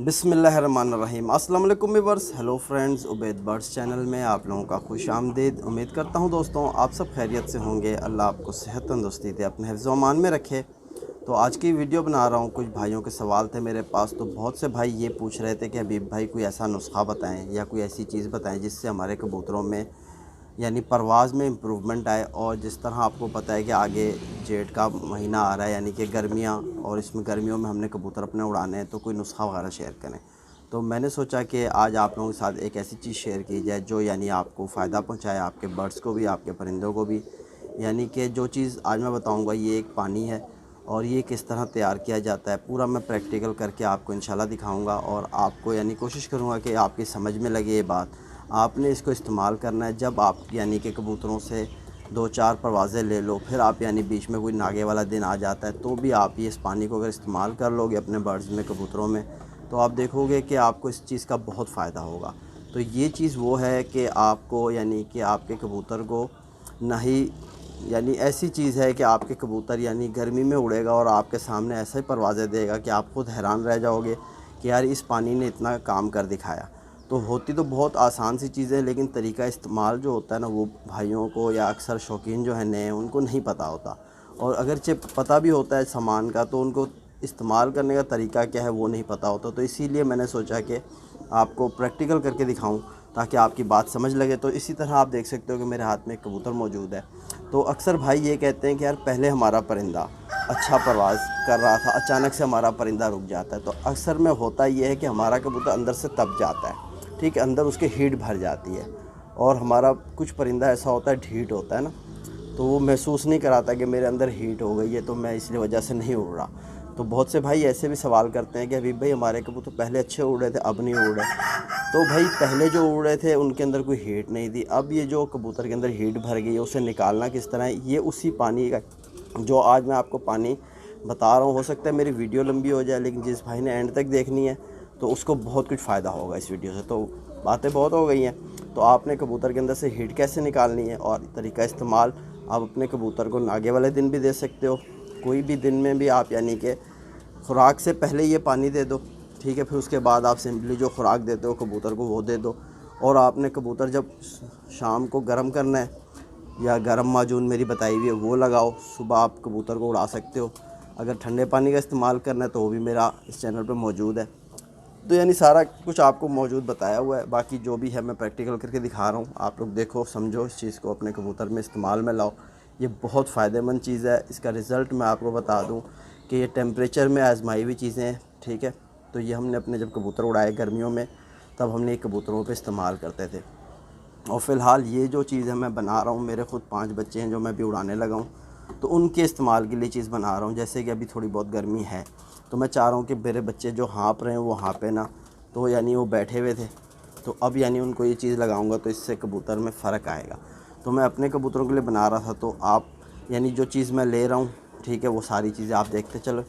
बिस्मिल्लाहिर्रहमानिर्रहीम। अस्सलाम वालेकुम viewers, hello friends, Ubaid birds channel में आप लोगों का खुश आमदीद। उम्मीद करता हूँ दोस्तों आप सब खैरियत से होंगे। अल्लाह आपको सेहत तंदुरुस्ती दे, अपने हिफ्ज़ व अमान में रखे। तो आज की वीडियो बना रहा हूँ। कुछ भाइयों के सवाल थे मेरे पास, तो बहुत से भाई ये पूछ रहे थे कि हबीब भाई कोई ऐसा नुस्खा बताएँ या कोई ऐसी चीज़ बताएँ जिससे हमारे कबूतरों में यानी परवाज़ में इम्प्रूवमेंट आए। और जिस तरह आपको पता है कि आगे जेठ का महीना आ रहा है यानी कि गर्मियाँ, और इसमें गर्मियों में हमने कबूतर अपने उड़ाने हैं, तो कोई नुस्खा वगैरह शेयर करें। तो मैंने सोचा कि आज आप लोगों के साथ एक ऐसी चीज़ शेयर की जाए जो यानी आपको फ़ायदा पहुँचाए, आपके बर्ड्स को भी, आपके परिंदों को भी। यानी कि जो चीज़ आज मैं बताऊँगा ये एक पानी है, और ये किस तरह तैयार किया जाता है पूरा मैं प्रैक्टिकल करके आपको इंशाल्लाह दिखाऊँगा। और आपको यानी कोशिश करूँगा कि आपकी समझ में लगे ये बात। आपने इसको इस्तेमाल करना है जब आप यानी कि कबूतरों से 2-4 परवाज़ें ले लो, फिर आप यानी बीच में कोई नागे वाला दिन आ जाता है, तो भी आप ये इस पानी को अगर इस्तेमाल कर लोगे अपने बर्ड्स में, कबूतरों में, तो आप देखोगे कि आपको इस चीज़ का बहुत फ़ायदा होगा। तो ये चीज़ वो है कि आपको यानी कि आपके कबूतर को नहीं, यानी ऐसी चीज़ है कि आपके कबूतर यानी गर्मी में उड़ेगा और आपके सामने ऐसा ही परवाज़ें देगा कि आप खुद हैरान रह जाओगे कि यार इस पानी ने इतना काम कर दिखाया। तो होती तो बहुत आसान सी चीज़ें, लेकिन तरीका इस्तेमाल जो होता है ना, वो भाइयों को या अक्सर शौकीन जो है नए, उनको नहीं पता होता। और अगरचे पता भी होता है सामान का, तो उनको इस्तेमाल करने का तरीका क्या है वो नहीं पता होता। तो इसीलिए मैंने सोचा कि आपको प्रैक्टिकल करके दिखाऊं ताकि आपकी बात समझ लगे। तो इसी तरह आप देख सकते हो कि मेरे हाथ में एक कबूतर मौजूद है। तो अक्सर भाई ये कहते हैं कि यार पहले हमारा परिंदा अच्छा परवाज़ कर रहा था, अचानक से हमारा परिंदा रुक जाता है। तो अक्सर में होता ये है कि हमारा कबूतर अंदर से तप जाता है, ठीक है, अंदर उसके हीट भर जाती है। और हमारा कुछ परिंदा ऐसा होता है, ढीठ होता है ना, तो वो महसूस नहीं कराता कि मेरे अंदर हीट हो गई है, तो मैं इसलिए वजह से नहीं उड़ रहा। तो बहुत से भाई ऐसे भी सवाल करते हैं कि हबीब भाई हमारे कबूतर पहले अच्छे उड़ रहे थे, अब नहीं उड़ रहे। तो भाई पहले जो उड़ रहे थे उनके अंदर कोई हीट नहीं थी, अब ये जो कबूतर के अंदर हीट भर गई है उसे निकालना किस तरह है, ये उसी पानी का जो आज मैं आपको पानी बता रहा हूँ। हो सकता है मेरी वीडियो लंबी हो जाए, लेकिन जिस भाई ने एंड तक देखनी है तो उसको बहुत कुछ फ़ायदा होगा इस वीडियो से। तो बातें बहुत हो गई हैं। तो आपने कबूतर के अंदर से हीट कैसे निकालनी है और तरीका इस्तेमाल, आप अपने कबूतर को नागे वाले दिन भी दे सकते हो, कोई भी दिन में भी आप यानी कि खुराक से पहले ये पानी दे दो, ठीक है। फिर उसके बाद आप सिंपली जो खुराक देते हो कबूतर को वो दे दो। और आपने कबूतर जब शाम को गर्म करना है या गर्म माजून मेरी बताई हुई है वो लगाओ, सुबह आप कबूतर को उड़ा सकते हो। अगर ठंडे पानी का इस्तेमाल करना है तो वो भी मेरा इस चैनल पे मौजूद है। तो यानी सारा कुछ आपको मौजूद बताया हुआ है। बाकी जो भी है मैं प्रैक्टिकल करके दिखा रहा हूँ, आप लोग देखो, समझो, इस चीज़ को अपने कबूतर में इस्तेमाल में लाओ। ये बहुत फ़ायदेमंद चीज़ है। इसका रिज़ल्ट मैं आपको बता दूँ कि ये टेम्परेचर में आजमाई हुई चीज़ें हैं, ठीक है। तो ये हमने अपने जब कबूतर उड़ाए गर्मियों में, तब हमने ये कबूतरों पे इस्तेमाल करते थे। और फ़िलहाल ये जो चीज़ है मैं बना रहा हूँ, मेरे ख़ुद 5 बच्चे हैं जो मैं भी उड़ाने लगा हूँ, तो उनके इस्तेमाल के लिए चीज़ बना रहा हूँ। जैसे कि अभी थोड़ी बहुत गर्मी है, तो मैं चाह रहा हूँ कि मेरे बच्चे जो हाँप रहे हैं वो हाँपे ना, तो यानी वो बैठे हुए थे, तो अब यानी उनको ये चीज़ लगाऊंगा तो इससे कबूतर में फ़र्क आएगा। तो मैं अपने कबूतरों के लिए बना रहा था, तो आप यानी जो चीज़ मैं ले रहा हूँ, ठीक है, वो सारी चीज़ें आप देखते चलो।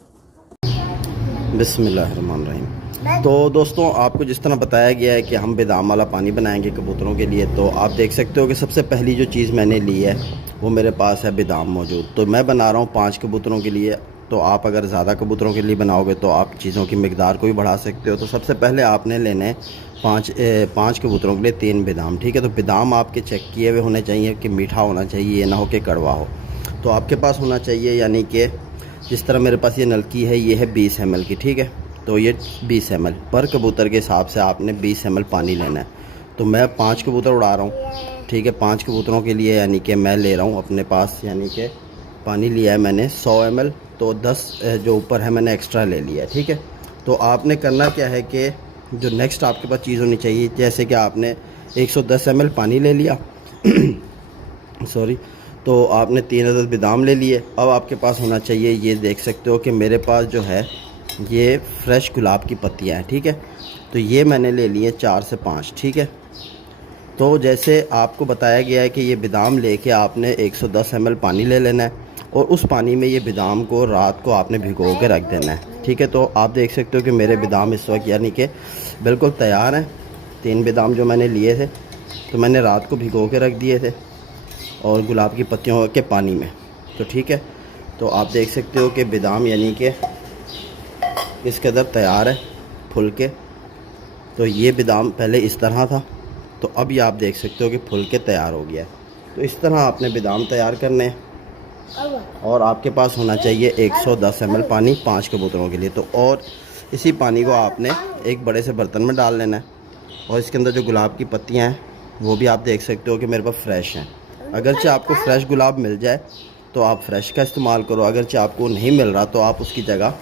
बिस्मिल्लाहिर्रहमानिर्रहीम। तो दोस्तों आपको जिस तरह बताया गया है कि हम बादाम वाला पानी बनाएंगे कबूतरों के लिए, तो आप देख सकते हो कि सबसे पहली जो चीज़ मैंने ली है वो मेरे पास है बादाम मौजूद। तो मैं बना रहा हूँ 5 कबूतरों के लिए। तो आप अगर ज़्यादा कबूतरों के लिए बनाओगे तो आप चीज़ों की मिकदार को भी बढ़ा सकते हो। तो सबसे पहले आपने लेने 5 कबूतरों के लिए 3 बादाम, ठीक है। तो बादाम आपके चेक किए हुए होने चाहिए कि मीठा होना चाहिए, ये ना हो कि कड़वा हो। तो आपके पास होना चाहिए, यानी कि जिस तरह मेरे पास ये नलकी है, ये है 20 ml की, ठीक है। तो ये 20 ml पर कबूतर के हिसाब से आपने 20 ml पानी लेना है। तो मैं 5 कबूतर उड़ा रहा हूँ, ठीक है। 5 कबूतरों के लिए यानी कि मैं ले रहा हूँ अपने पास, यानी कि पानी लिया है मैंने 100 ml, तो 10 जो ऊपर है मैंने एक्स्ट्रा ले लिया है, ठीक है। तो आपने करना क्या है कि जो नेक्स्ट आपके पास चीज़ होनी चाहिए, जैसे कि आपने 110 ml पानी ले लिया सॉरी, तो आपने 3 अदद बादाम ले लिए। अब आपके पास होना चाहिए, ये देख सकते हो कि मेरे पास जो है ये फ्रेश गुलाब की पत्तियां हैं, ठीक है। तो ये मैंने ले लिए 4 से 5, ठीक है। तो जैसे आपको बताया गया है कि ये बादाम लेके आपने 110 ml पानी ले लेना है, और उस पानी में ये बादाम को रात को आपने भिगो के रख देना है, ठीक है। तो आप देख सकते हो कि मेरे बादाम इस वक्त यानी कि बिल्कुल तैयार हैं। 3 बादाम जो मैंने लिए थे तो मैंने रात को भिगो के रख दिए थे, और गुलाब की पत्तियों के पानी में, तो ठीक है। तो आप देख सकते हो कि बादाम यानी कि इस कदर तैयार है। फुल के। तो ये बादाम पहले इस तरह था, तो अब ये आप देख सकते हो कि फुल के तैयार हो गया है। तो इस तरह आपने बादाम तैयार करने हैं और आपके पास होना चाहिए 110 ml पानी 5 कबूतरों के लिए। तो और इसी पानी को आपने एक बड़े से बर्तन में डाल लेना है। और इसके अंदर जो गुलाब की पत्तियां हैं वो भी आप देख सकते हो कि मेरे पास फ्रेश हैं। अगरचे आपको फ्रेश गुलाब मिल जाए तो आप फ्रेश का इस्तेमाल करो, अगरचे आपको नहीं मिल रहा तो आप उसकी जगह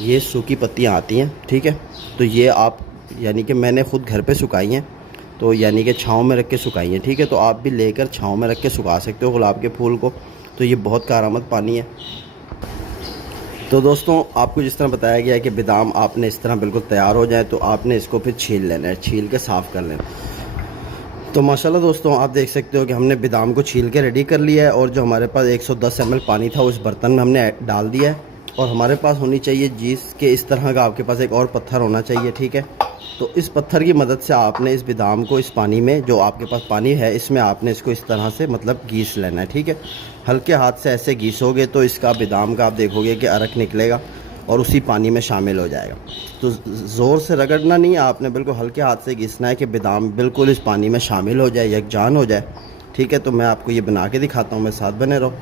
ये सूखी पत्तियां आती हैं, ठीक है। तो ये आप यानी कि मैंने ख़ुद घर पे सुखाई हैं, तो यानी कि छाँव में रख के सुखाई हैं, ठीक है। तो आप भी लेकर छाँव में रख के सुखा सकते हो गुलाब के फूल को। तो ये बहुत कारआमद पानी है। तो दोस्तों आपको जिस तरह बताया गया है कि बादाम आपने इस तरह बिल्कुल तैयार हो जाए तो आपने इसको फिर छील लेना है, छील के साफ़ कर लेना। तो माशाल्लाह दोस्तों आप देख सकते हो कि हमने बादाम को छील के रेडी कर लिया है और जो हमारे पास 110 ml पानी था उस बर्तन में हमने डाल दिया है। और हमारे पास होनी चाहिए जिसके इस तरह का आपके पास एक और पत्थर होना चाहिए, ठीक है। तो इस पत्थर की मदद से आपने इस बादाम को इस पानी में, जो आपके पास पानी है इसमें आपने इसको इस तरह से मतलब घीस लेना है, ठीक है। हल्के हाथ से ऐसे घीसोगे तो इसका बादाम का आप देखोगे कि अरक निकलेगा और उसी पानी में शामिल हो जाएगा। तो ज़ोर से रगड़ना नहीं है आपने, बिल्कुल हल्के हाथ से घिसना है कि बादाम बिल्कुल इस पानी में शामिल हो जाए, यकजान हो जाए, ठीक है। तो मैं आपको ये बना के दिखाता हूँ, मेरे साथ बने रहो।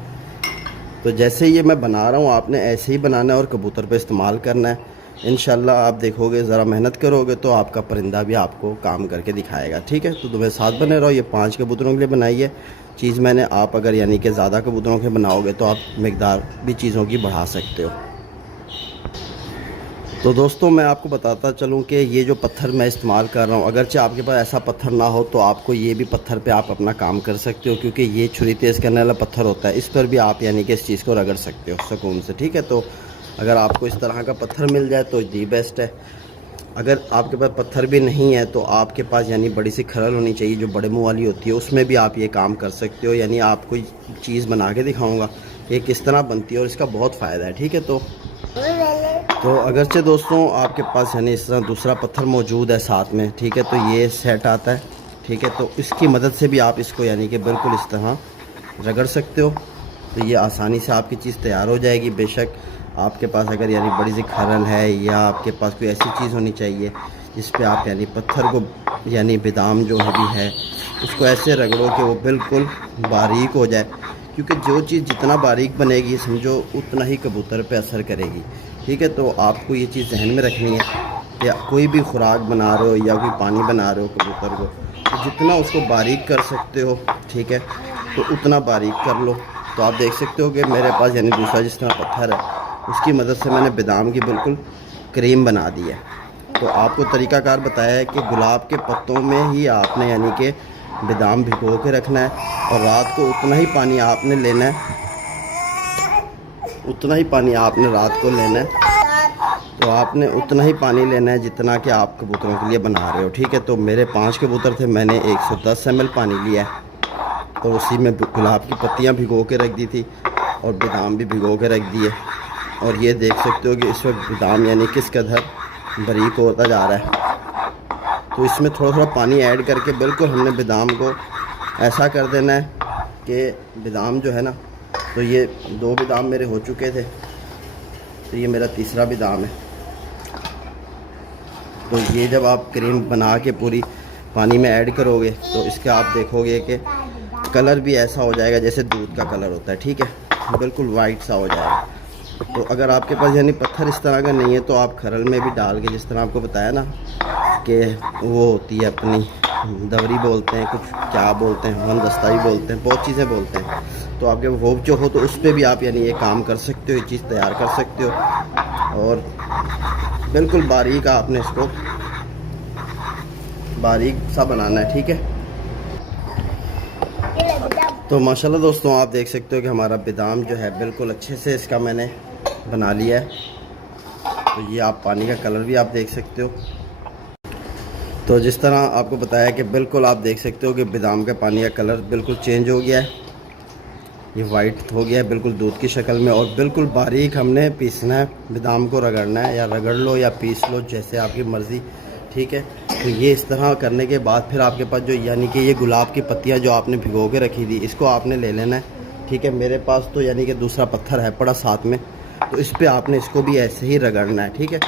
तो जैसे ये मैं बना रहा हूँ आपने ऐसे ही बनाना है और कबूतर पे इस्तेमाल करना है। इंशाल्लाह आप देखोगे, ज़रा मेहनत करोगे तो आपका परिंदा भी आपको काम करके दिखाएगा, ठीक है। तो तुम्हें साथ बने रहो। ये 5 कबूतरों के लिए बनाई है चीज़ मैंने। आप अगर यानी कि ज़्यादा कबूतरों के बनाओगे तो आप मकदार भी चीज़ों की बढ़ा सकते हो। तो दोस्तों मैं आपको बताता चलूँ कि ये जो पत्थर मैं इस्तेमाल कर रहा हूँ, अगरचे आपके पास ऐसा पत्थर ना हो तो आपको ये भी पत्थर पे आप अपना काम कर सकते हो, क्योंकि ये छुरी तेज़ करने वाला पत्थर होता है। इस पर भी आप यानी कि इस चीज़ को रगड़ सकते हो सुकून से, ठीक है। तो अगर आपको इस तरह का पत्थर मिल जाए तो दी बेस्ट है। अगर आपके पास पत्थर भी नहीं है तो आपके पास यानी बड़ी सी खरल होनी चाहिए जो बड़े मुँह वाली होती है, उसमें भी आप ये काम कर सकते हो। यानी आपको चीज़ बना के दिखाऊँगा कि किस तरह बनती है और इसका बहुत फ़ायदा है, ठीक है। तो अगरचे दोस्तों आपके पास यानी इस तरह दूसरा पत्थर मौजूद है साथ में, ठीक है, तो ये सेट आता है, ठीक है। तो इसकी मदद से भी आप इसको यानी कि बिल्कुल इस तरह रगड़ सकते हो। तो ये आसानी से आपकी चीज़ तैयार हो जाएगी। बेशक आपके पास अगर यानी बड़ी सी खरल है या आपके पास कोई ऐसी चीज़ होनी चाहिए जिस पे आप यानी पत्थर को यानी बादाम जो भी है उसको ऐसे रगड़ो कि वो बिल्कुल बारीक हो जाए, क्योंकि जो चीज़ जितना बारीक बनेगी समझो उतना ही कबूतर पे असर करेगी, ठीक है। तो आपको ये चीज़ जहन में रखनी है कि कोई भी खुराक बना रहे हो या कोई पानी बना रहे हो कबूतर को, तो जितना उसको बारीक कर सकते हो, ठीक है, तो उतना बारीक कर लो। तो आप देख सकते हो कि मेरे पास यानी दूसरा जिस तरह पत्थर है उसकी मदद से मैंने बादाम की बिल्कुल क्रीम बना दी है। तो आपको तरीक़ाकार बताया है कि गुलाब के पत्तों में ही आपने यानी कि बादाम भिगो के रखना है और रात को उतना ही पानी आपने लेना है, उतना ही पानी आपने रात को लेना है। तो आपने उतना ही पानी लेना है जितना कि आप कबूतरों के लिए बना रहे हो, ठीक है। तो मेरे 5 कबूतर थे, मैंने 110 ml पानी लिया है और उसी में गुलाब की पत्तियां भिगो के रख दी थी और बादाम भी भिगो के रख दिए। और ये देख सकते हो कि इस वक्त बादाम यानी किस कदर बारीक होता जा रहा है। तो इसमें थोड़ा थोड़ा पानी ऐड करके बिल्कुल हमने बादाम को ऐसा कर देना है कि बादाम जो है ना, तो ये 2 बादाम मेरे हो चुके थे, तो ये मेरा तीसरा बादाम है। तो ये जब आप क्रीम बना के पूरी पानी में ऐड करोगे तो इसका आप देखोगे कि कलर भी ऐसा हो जाएगा जैसे दूध का कलर होता है, ठीक है, बिल्कुल वाइट सा हो जाएगा। तो अगर आपके पास यानी पत्थर इस तरह का नहीं है तो आप खरल में भी डाल के, जिस तरह आपको बताया ना कि वो होती है अपनी दवरी बोलते हैं, कुछ क्या बोलते हैं, हम दस्ता भी बोलते हैं, बहुत चीज़ें बोलते हैं। तो आपके वो जो हो तो उस पर भी आप यानी ये काम कर सकते हो, ये चीज़ तैयार कर सकते हो। और बिल्कुल बारीक आपने इसको बारीक सा बनाना है, ठीक है। तो माशाल्लाह दोस्तों आप देख सकते हो कि हमारा बादाम जो है बिल्कुल अच्छे से इसका मैंने बना लिया है। तो ये आप पानी का कलर भी आप देख सकते हो। तो जिस तरह आपको बताया कि बिल्कुल आप देख सकते हो कि बादाम का पानी का कलर बिल्कुल चेंज हो गया है, ये वाइट हो गया है बिल्कुल दूध की शक्ल में। और बिल्कुल बारीक हमने पीसना है, बादाम को रगड़ना है, या रगड़ लो या पीस लो जैसे आपकी मर्ज़ी, ठीक है। तो ये इस तरह करने के बाद फिर आपके पास जो यानी कि ये गुलाब की पत्तियां जो आपने भिगो के रखी थी इसको आपने ले लेना है, ठीक है। मेरे पास तो यानी कि दूसरा पत्थर है पड़ा साथ में, तो इस पे आपने इसको भी ऐसे ही रगड़ना है, ठीक है।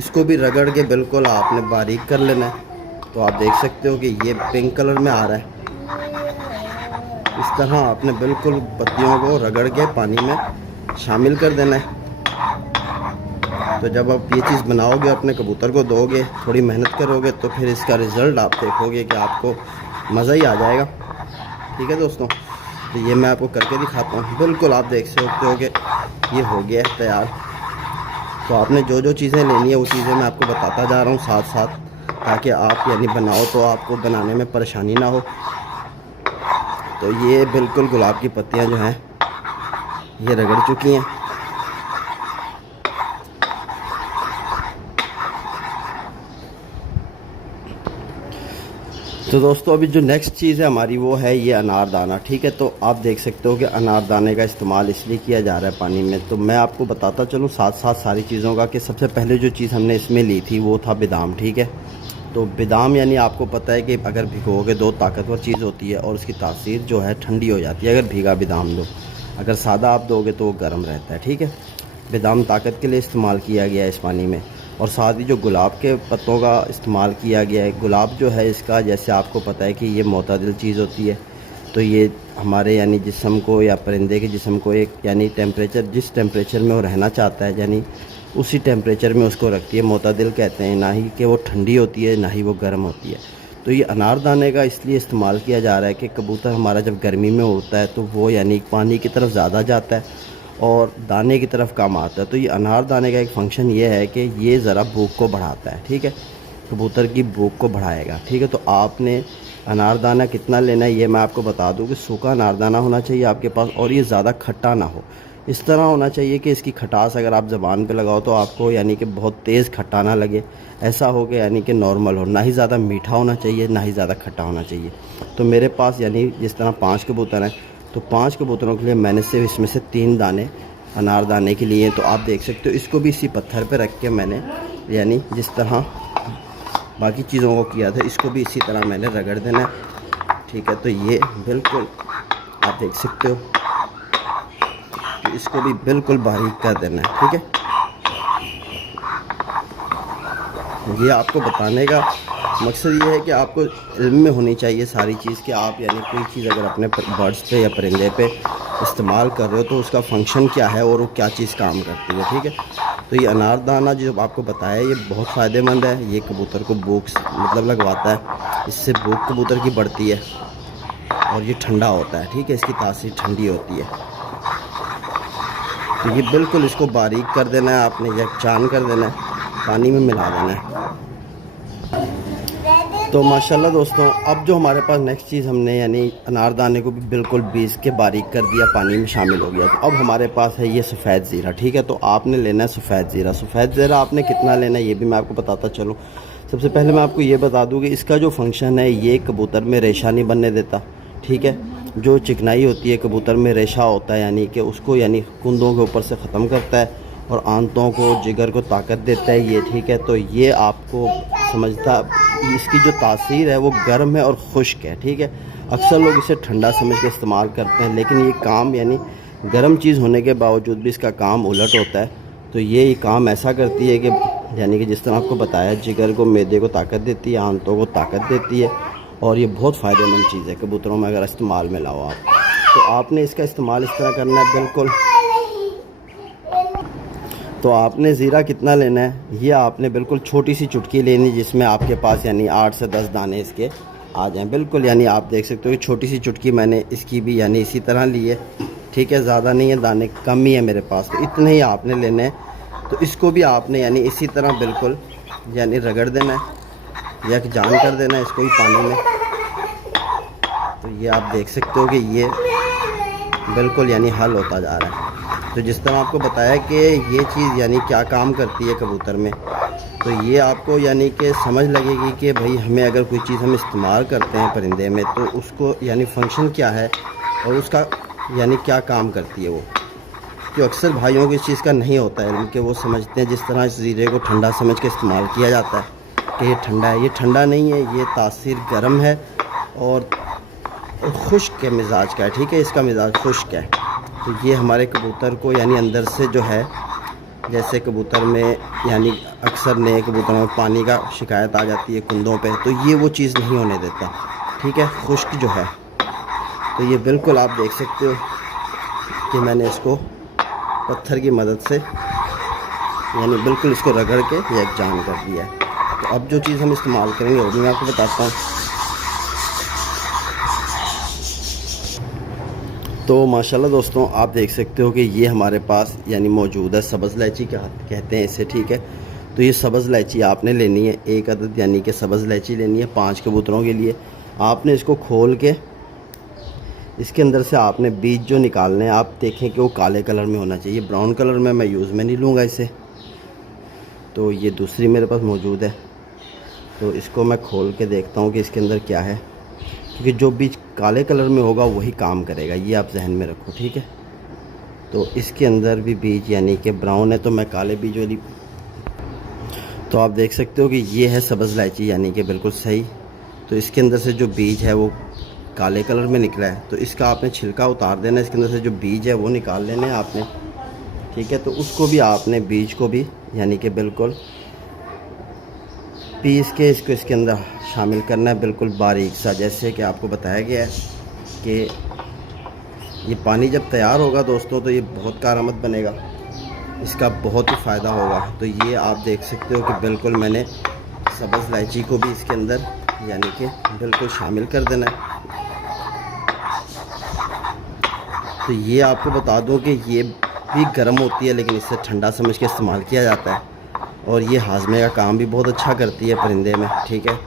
इसको भी रगड़ के बिल्कुल आपने बारीक कर लेना है। तो आप देख सकते हो कि ये पिंक कलर में आ रहा है। इस तरह आपने बिल्कुल पत्तियों को रगड़ के पानी में शामिल कर देना है। तो जब आप ये चीज़ बनाओगे, अपने कबूतर को दोगे, थोड़ी मेहनत करोगे, तो फिर इसका रिज़ल्ट आप देखोगे कि आपको मज़ा ही आ जाएगा। ठीक है दोस्तों, तो ये मैं आपको करके दिखाता हूँ। बिल्कुल आप देख सकते हो कि ये हो गया है तैयार। तो आपने जो जो चीज़ें लेनी है वो चीज़ें मैं आपको बताता जा रहा हूँ साथ साथ, ताकि आप यानी बनाओ तो आपको बनाने में परेशानी ना हो। तो ये बिल्कुल गुलाब की पत्तियाँ जो हैं ये रगड़ चुकी हैं। तो दोस्तों अभी जो नेक्स्ट चीज़ है हमारी वो है ये अनारदाना। ठीक है, तो आप देख सकते हो कि अनारदाने का इस्तेमाल इसलिए किया जा रहा है पानी में। तो मैं आपको बताता चलूँ साथ साथ सारी चीज़ों का कि सबसे पहले जो चीज़ हमने इसमें ली थी वो था बादाम। ठीक है, तो बादाम यानी आपको पता है कि अगर भिगोगे दो ताकतवर चीज़ होती है और उसकी तासीर जो है ठंडी हो जाती है अगर भीगा बादाम दो। अगर सादा आप दोगे तो वो गर्म रहता है। ठीक है, बादाम ताकत के लिए इस्तेमाल किया गया है इस पानी में। और साथ ही जो गुलाब के पत्तों का इस्तेमाल किया गया है। गुलाब जो है इसका, जैसे आपको पता है कि ये मोतदिल चीज़ होती है, तो ये हमारे यानी जिस्म को या परिंदे के जिस्म को एक यानी टेम्परेचर, जिस टेम्परेचर में वो रहना चाहता है यानी उसी टेम्परेचर में उसको रखती है। मोतदिल कहते हैं, ना ही कि वो ठंडी होती है ना ही वो गर्म होती है। तो ये अनारदाने का इसलिए इस्तेमाल किया जा रहा है कि कबूतर हमारा जब गर्मी में उड़ता है तो वो यानी पानी की तरफ ज़्यादा जाता है और दाने की तरफ कम आता है। तो ये अनारदाने का एक फ़ंक्शन ये है कि ये ज़रा भूख को बढ़ाता है। ठीक है, कबूतर की भूख को बढ़ाएगा। ठीक है, तो आपने अनारदाना कितना लेना है ये मैं आपको बता दूं कि सूखा अनारदाना होना चाहिए आपके पास, और ये ज़्यादा खट्टा ना हो। इस तरह होना चाहिए कि इसकी खटास अगर आप ज़बान पे लगाओ तो आपको यानी कि बहुत तेज़ खट्टा ना लगे। ऐसा हो कि यानी कि नॉर्मल हो, ना ही ज़्यादा मीठा होना चाहिए ना ही ज़्यादा खट्टा होना चाहिए। तो मेरे पास यानी जिस तरह 5 कबूतर हैं, तो 5 कबूतरों के लिए मैंने सिर्फ इसमें से 3 दाने अनारदाने के लिए। तो आप देख सकते हो इसको भी इसी पत्थर पे रख के मैंने यानी जिस तरह बाकी चीज़ों को किया था इसको भी इसी तरह मैंने रगड़ देना है। ठीक है, तो ये बिल्कुल आप देख सकते हो कि इसको भी बिल्कुल बारीक कर देना है। ठीक है, ये आपको बताने का मकसद ये है कि आपको इल्म में होनी चाहिए सारी चीज़ कि आप यानी कोई चीज़ अगर अपने बर्ड्स पे या परिंदे पे इस्तेमाल कर रहे हो तो उसका फंक्शन क्या है और वो क्या चीज़ काम करती है। ठीक है, तो ये अनारदाना जो आपको बताया ये बहुत फ़ायदेमंद है। ये कबूतर को भूख मतलब लगवाता है, इससे भूख कबूतर की बढ़ती है और ये ठंडा होता है। ठीक है, इसकी तासीर ठंडी होती है। तो ये बिल्कुल इसको बारीक कर देना है आपने, यकजान कर देना है, पानी में मिला देना है। तो माशाल्लाह दोस्तों, अब जो हमारे पास नेक्स्ट चीज़ हमने यानी अनारदाने को भी बिल्कुल बीस के बारीक कर दिया, पानी में शामिल हो गया। तो अब हमारे पास है ये सफ़ेद ज़ीरा। ठीक है, तो आपने लेना है सफ़ेद ज़ीरा। सफ़ेद ज़ीरा आपने कितना लेना है ये भी मैं आपको बताता चलूँ। सबसे पहले मैं आपको ये बता दूँ कि इसका जो फंक्शन है ये कबूतर में रेशा नहीं बनने देता। ठीक है, जो चिकनाई होती है कबूतर में रेशा होता है यानी कि उसको यानी कुंदों के ऊपर से ख़त्म करता है और आंतों को, जिगर को ताकत देता है ये। ठीक है, तो ये आपको समझता, इसकी जो तासीर है वो गर्म है और खुश्क है। ठीक है, अक्सर लोग इसे ठंडा समझ के इस्तेमाल करते हैं, लेकिन ये काम यानी गर्म चीज़ होने के बावजूद भी इसका काम उलट होता है। तो ये काम ऐसा करती है कि यानी कि जिस तरह आपको बताया, जिगर को, मैदे को ताकत देती है, आंतों को ताकत देती है और ये बहुत फ़ायदेमंद चीज़ है कबूतरों में अगर इस्तेमाल में लाओ आप। तो आपने इसका इस्तेमाल इस तरह करना है बिल्कुल। तो आपने ज़ीरा कितना लेना है ये आपने बिल्कुल छोटी सी चुटकी लेनी, जिसमें आपके पास यानी 8 से 10 दाने इसके आ जाएं बिल्कुल। यानी आप देख सकते हो कि छोटी सी चुटकी मैंने इसकी भी यानी इसी तरह ली है। ठीक है, ज़्यादा नहीं है, दाने कम ही है मेरे पास, तो इतने ही आपने लेने हैं। तो इसको भी आपने यानी इसी तरह बिल्कुल यानी रगड़ देना है, यकजान कर देना है इसको भी पानी में। तो ये आप देख सकते हो कि ये बिल्कुल यानी हल होता जा रहा है। तो जिस तरह आपको बताया कि ये चीज़ यानी क्या काम करती है कबूतर में, तो ये आपको यानी कि समझ लगेगी कि भाई हमें अगर कोई चीज़ हम इस्तेमाल करते हैं परिंदे में तो उसको यानी फंक्शन क्या है और उसका यानी क्या काम करती है वो। जो अक्सर भाइयों को इस चीज़ का नहीं होता है कि वो समझते हैं जिस तरह इस ज़ीरे को ठंडा समझ के इस्तेमाल किया जाता है कि ये ठंडा है। ये ठंडा नहीं है, ये तासीर गर्म है और खुश्क के मिजाज का है। ठीक है, इसका मिजाज खुश्क है। तो ये हमारे कबूतर को यानी अंदर से जो है जैसे कबूतर में यानी अक्सर नए कबूतरों में पानी का शिकायत आ जाती है कुंदों पे, तो ये वो चीज़ नहीं होने देता। ठीक है, खुश्क जो है तो ये बिल्कुल आप देख सकते हो कि मैंने इसको पत्थर की मदद से यानी बिल्कुल इसको रगड़ के यकजान कर दिया है। तो अब जो चीज़ हम इस्तेमाल करेंगे वो भी मैं आपको बताता हूँ। तो माशाल्लाह दोस्तों आप देख सकते हो कि ये हमारे पास यानी मौजूद है सब्ज़ इलायची कहते हैं इसे। ठीक है, तो ये सब्ज़ इलायची आपने लेनी है 1 अदद, यानी कि सब्ज़ इलायची लेनी है 5 कबूतरों के लिए। आपने इसको खोल के इसके अंदर से आपने बीज जो निकालने हैं, आप देखें कि वो काले कलर में होना चाहिए, ब्राउन कलर में मैं यूज़ में नहीं लूँगा इसे। तो ये दूसरी मेरे पास मौजूद है, तो इसको मैं खोल के देखता हूँ कि इसके अंदर क्या है, क्योंकि जो बीज काले कलर में होगा वही काम करेगा, ये आप जहन में रखो। ठीक है, तो इसके अंदर भी बीज यानी कि ब्राउन है, तो मैं काले बीज वाली, तो आप देख सकते हो कि ये है सब्ज़ इलायची यानी कि बिल्कुल सही। तो इसके अंदर से जो बीज है वो काले कलर में निकला है, तो इसका आपने छिलका उतार देना, इसके अंदर से जो बीज है वो निकाल लेने हैं आपने। ठीक है, तो उसको भी आपने बीज को भी यानी कि बिल्कुल पीस के इसके अंदर शामिल करना है, बिल्कुल बारीक सा, जैसे कि आपको बताया गया है कि ये पानी जब तैयार होगा दोस्तों तो ये बहुत कारआमद बनेगा, इसका बहुत ही फ़ायदा होगा। तो ये आप देख सकते हो कि बिल्कुल मैंने सब्ज़ इलायची को भी इसके अंदर यानी कि बिल्कुल शामिल कर देना है। तो ये आपको बता दूं कि ये भी गर्म होती है, लेकिन इससे ठंडा समझ के इस्तेमाल किया जाता है, और ये हाजमे का काम भी बहुत अच्छा करती है परिंदे में। ठीक है,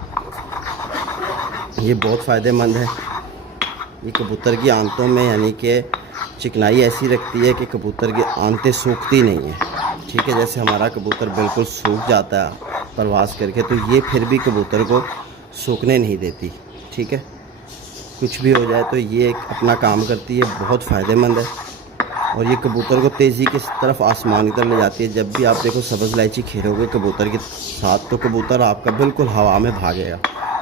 ये बहुत फ़ायदेमंद है। ये कबूतर की आंतों में यानी कि चिकनाई ऐसी रखती है कि कबूतर की आंतें सूखती नहीं है। ठीक है, जैसे हमारा कबूतर बिल्कुल सूख जाता है परवास करके, तो ये फिर भी कबूतर को सूखने नहीं देती। ठीक है, कुछ भी हो जाए तो ये अपना काम करती है, बहुत फ़ायदेमंद है, और ये कबूतर को तेज़ी की तरफ आसमान की तरफ ले जाती है। जब भी आप देखो सब्ज़ इलायची खेलोगे कबूतर के साथ, तो कबूतर आपका बिल्कुल हवा में भागेगा।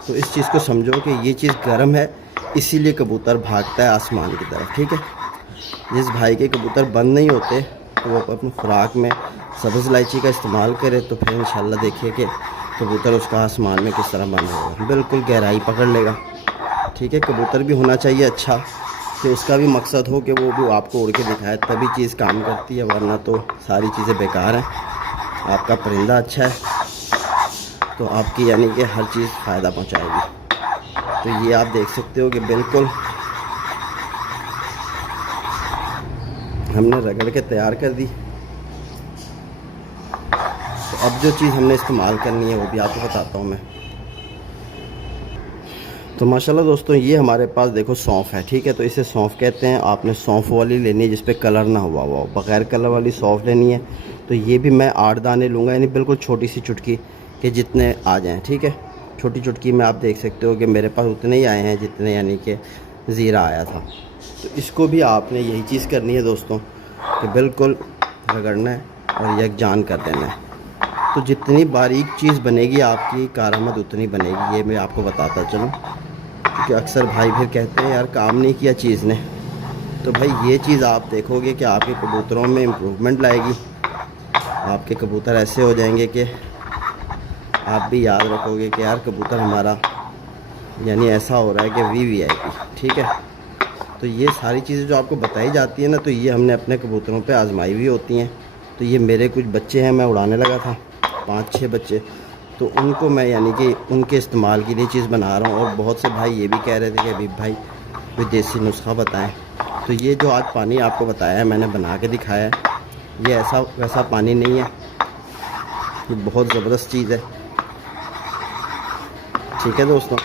तो इस चीज़ को समझो कि ये चीज़ गर्म है, इसीलिए कबूतर भागता है आसमान की तरफ। ठीक है, जिस भाई के कबूतर बंद नहीं होते तो वो अपनी खुराक में सब्ज़ इलायची का इस्तेमाल करे, तो फिर इंशाल्लाह देखिए कि कबूतर उसका आसमान में किस तरह बंद होगा, बिल्कुल गहराई पकड़ लेगा। ठीक है, कबूतर भी होना चाहिए अच्छा, कि उसका भी मकसद हो कि वो भी आपको उड़ के दिखाए, तभी चीज़ काम करती है, वरना तो सारी चीज़ें बेकार हैं। आपका परिंदा अच्छा है तो आपकी यानी कि हर चीज़ फ़ायदा पहुंचाएगी। तो ये आप देख सकते हो कि बिल्कुल हमने रगड़ के तैयार कर दी। तो अब जो चीज़ हमने इस्तेमाल करनी है वो भी आपको बताता हूँ मैं। तो माशाल्लाह दोस्तों ये हमारे पास देखो सौंफ है। ठीक है, तो इसे सौंफ कहते हैं। आपने सौंफ वाली लेनी है जिस पे कलर ना हुआ हुआ, बग़ैर कलर वाली सौंफ लेनी है। तो ये भी मैं 8 दाने लूँगा, यानी बिल्कुल छोटी सी चुटकी के जितने आ जाएँ। ठीक है, छोटी चुटकी में आप देख सकते हो कि मेरे पास उतने ही आए हैं जितने यानी कि ज़ीरा आया था। तो इसको भी आपने यही चीज़ करनी है दोस्तों, कि बिल्कुल रगड़ना है और यकजान कर देना है। तो जितनी बारीक चीज़ बनेगी आपकी कारआमद उतनी बनेगी, ये मैं आपको बताता चलूँ, क्योंकि अक्सर भाई फिर कहते हैं यार काम नहीं किया चीज़ ने। तो भाई ये चीज़ आप देखोगे कि आपके कबूतरों में इम्प्रूवमेंट लाएगी। आपके कबूतर ऐसे हो जाएंगे कि आप भी याद रखोगे कि यार कबूतर हमारा यानी ऐसा हो रहा है कि VVIP। ठीक है, तो ये सारी चीज़ें जो आपको बताई जाती है ना, तो ये हमने अपने कबूतरों पे आजमाई हुई होती हैं। तो ये मेरे कुछ बच्चे हैं, मैं उड़ाने लगा था 5-6 बच्चे, तो उनको मैं यानी कि उनके इस्तेमाल के लिए चीज़ बना रहा हूँ। और बहुत से भाई ये भी कह रहे थे कि अभी भाई कोई देसी नुस्खा बताएं। तो ये जो आज पानी आपको बताया है, मैंने बना के दिखाया है, ये ऐसा वैसा पानी नहीं है, ये बहुत ज़बरदस्त चीज़ है। ठीक है दोस्तों,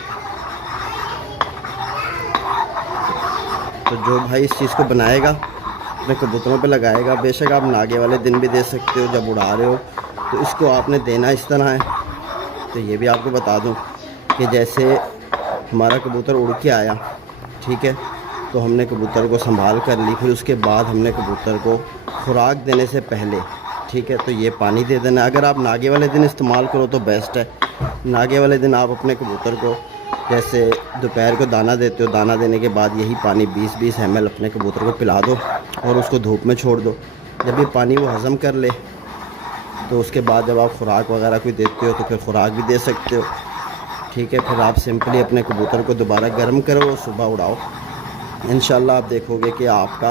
तो जो भाई इस चीज़ को बनाएगा अपने कबूतरों पे लगाएगा, बेशक आप नागे वाले दिन भी दे सकते हो जब उड़ा रहे हो, तो इसको आपने देना इस तरह है। तो ये भी आपको बता दूं कि जैसे हमारा कबूतर उड़ के आया, ठीक है, तो हमने कबूतर को संभाल कर ली, फिर उसके बाद हमने कबूतर को खुराक देने से पहले, ठीक है, तो ये पानी दे देना। अगर आप नागे वाले दिन इस्तेमाल करो तो बेस्ट है। नागे वाले दिन आप अपने कबूतर को जैसे दोपहर को दाना देते हो, दाना देने के बाद यही पानी 20-20 ml अपने कबूतर को पिला दो और उसको धूप में छोड़ दो। जब ये पानी वो हज़म कर ले तो उसके बाद जब आप खुराक वगैरह कोई देते हो तो फिर खुराक भी दे सकते हो, ठीक है। फिर आप सिंपली अपने कबूतर को दोबारा गर्म करो, सुबह उड़ाओ, इंशाल्लाह आप देखोगे कि आपका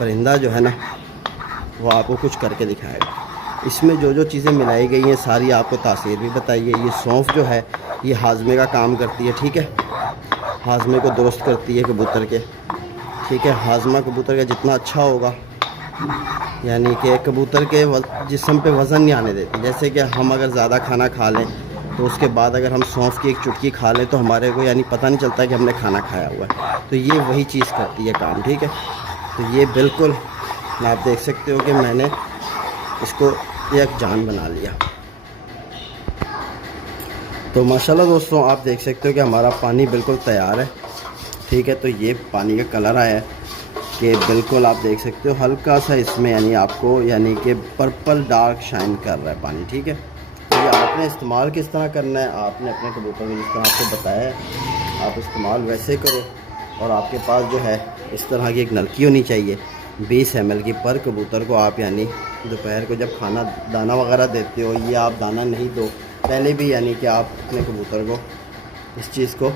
परिंदा जो है ना वो आपको कुछ करके दिखाएगा। इसमें जो जो चीज़ें मिलाई गई हैं सारी आपको तासीर भी बताइए। ये सौंफ जो है ये हाजमे का काम करती है, ठीक है, हाजमे को दुरुस्त करती है कबूतर के, ठीक है। हाजमा कबूतर का जितना अच्छा होगा, यानी कि कबूतर के जिस्म पे वज़न नहीं आने देती। जैसे कि हम अगर ज़्यादा खाना खा लें तो उसके बाद अगर हम सौंफ की एक चुटकी खा लें तो हमारे को यानी पता नहीं चलता कि हमने खाना खाया हुआ है। तो ये वही चीज़ करती है काम, ठीक है। तो ये बिल्कुल आप देख सकते हो कि मैंने इसको एक जान बना लिया। तो माशाल्लाह दोस्तों आप देख सकते हो कि हमारा पानी बिल्कुल तैयार है, ठीक है। तो ये पानी का कलर आया है कि बिल्कुल आप देख सकते हो हल्का सा इसमें यानी आपको यानी कि पर्पल डार्क शाइन कर रहा है पानी, ठीक है। तो ये आपने इस्तेमाल किस तरह करना है, आपने अपने कबूतर में जिस तरह आपको बताया है आप इस्तेमाल वैसे करो। और आपके पास जो है इस तरह की एक नलकी होनी चाहिए 20 ml की पर कबूतर को। आप यानी दोपहर को जब खाना दाना वगैरह देते हो, ये आप दाना नहीं दो पहले भी, यानी कि आप अपने कबूतर को इस चीज़ को